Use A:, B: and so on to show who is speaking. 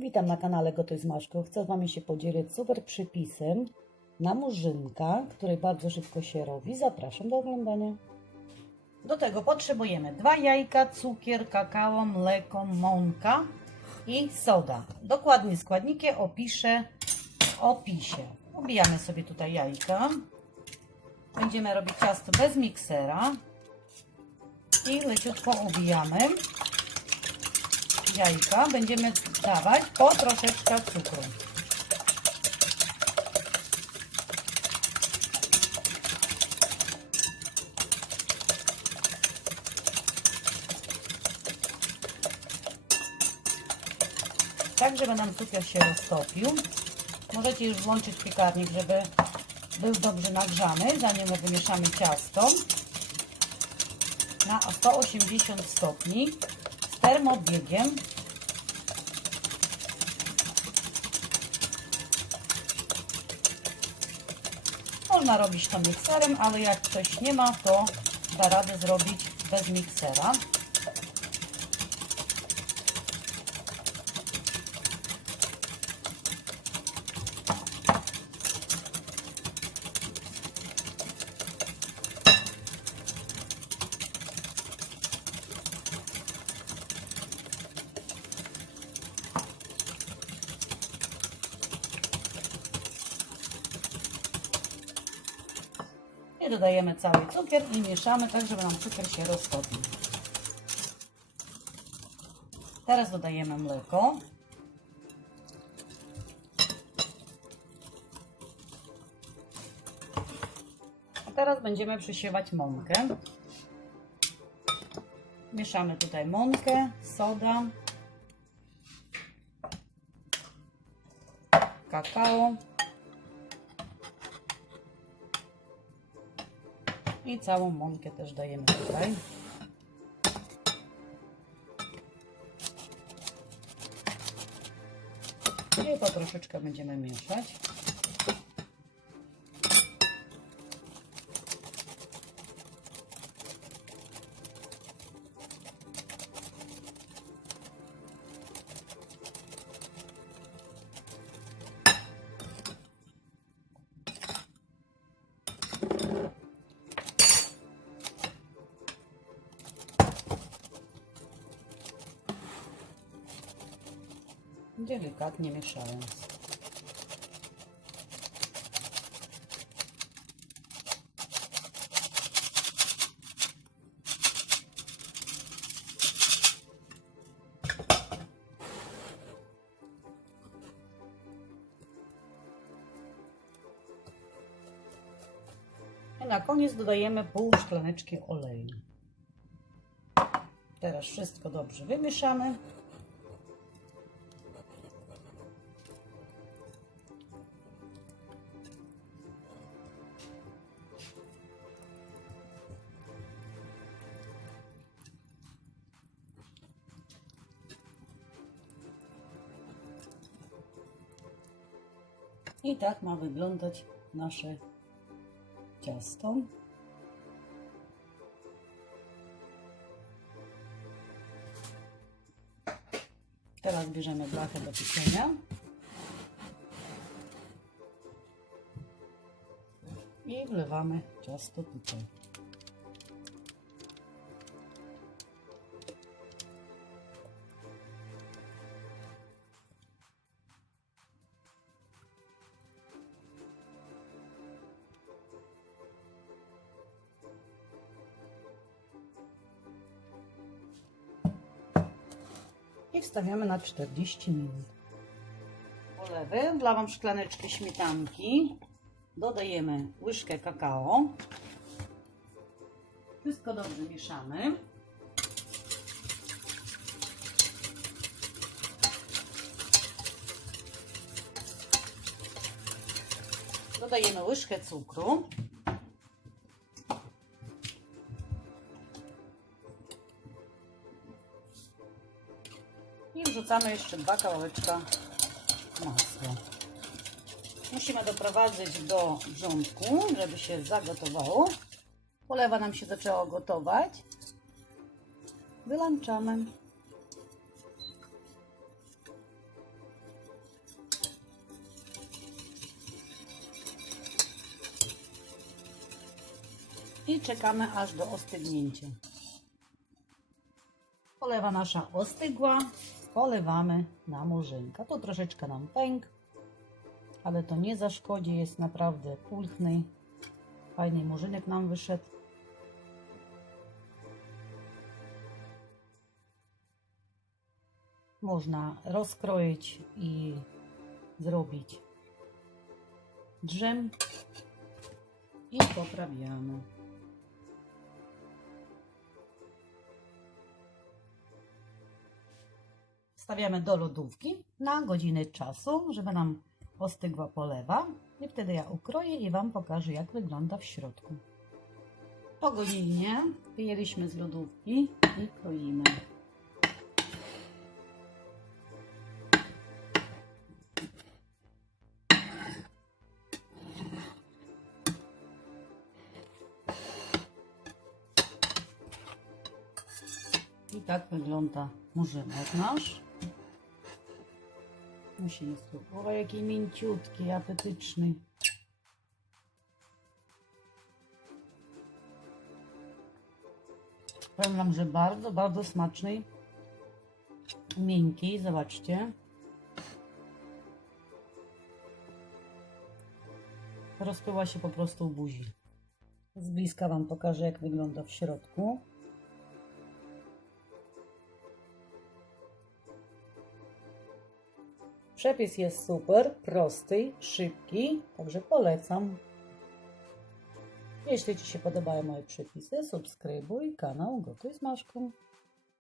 A: Witam na kanale Gotuj z Maszką. Chcę z Wami się podzielić super przepisem na murzynka, który bardzo szybko się robi. Zapraszam do oglądania. Do tego potrzebujemy dwa jajka, cukier, kakao, mleko, mąka i soda. Dokładnie składniki opiszę w opisie. Ubijamy sobie tutaj jajka. Będziemy robić ciasto bez miksera i leciutko ubijamy jajka będziemy dawać po troszeczkę cukru. Tak, żeby nam cukier się roztopił. Możecie już włączyć piekarnik, żeby był dobrze nagrzany, zanim wymieszamy ciasto na 180 stopni termobiegiem. Można robić to mikserem, ale jak ktoś nie ma, to da radę zrobić bez miksera. Dodajemy cały cukier i mieszamy tak, żeby nam cukier się roztopił. Teraz dodajemy mleko. A teraz będziemy przesiewać mąkę. Mieszamy tutaj mąkę, soda, kakao. I całą mąkę też dajemy tutaj. I to troszeczkę będziemy mieszać. Delikatnie mieszając. I na koniec dodajemy pół szklaneczki oleju. Teraz wszystko dobrze wymieszamy. I tak ma wyglądać nasze ciasto. Teraz bierzemy blachę do pieczenia. I wlewamy ciasto tutaj. I wstawiamy na 40 minut. Polewy wlewam szklaneczkę śmietanki, dodajemy łyżkę kakao. Wszystko dobrze mieszamy. Dodajemy łyżkę cukru. dorzucamy jeszcze dwa kawałeczka masła. Musimy doprowadzić do wrzątku, żeby się zagotowało. Polewa nam się zaczęła gotować. Wyłączamy. i czekamy aż do ostygnięcia. Polewa nasza ostygła, polewamy na murzynka. Tu troszeczkę nam pękł, ale to nie zaszkodzi, jest naprawdę pulchny. Fajny murzynek nam wyszedł. Można rozkroić i zrobić drzem i poprawiamy. Wstawiamy do lodówki na godzinę czasu, żeby nam ostygła polewa i wtedy ja ukroję i Wam pokażę jak wygląda w środku. Po godzinie wyjęliśmy z lodówki i kroimy. I tak wygląda murzynek nasz. Musi jest tu. O, jaki mięciutki, apetyczny. Powiem wam, że bardzo, bardzo smaczny. Miękki, zobaczcie. Rozpływa się po prostu u buzi. Z bliska wam pokażę, jak wygląda w środku. Przepis jest super, prosty, szybki, także polecam. Jeśli Ci się podobają moje przepisy, subskrybuj kanał Gotuj z Maszką.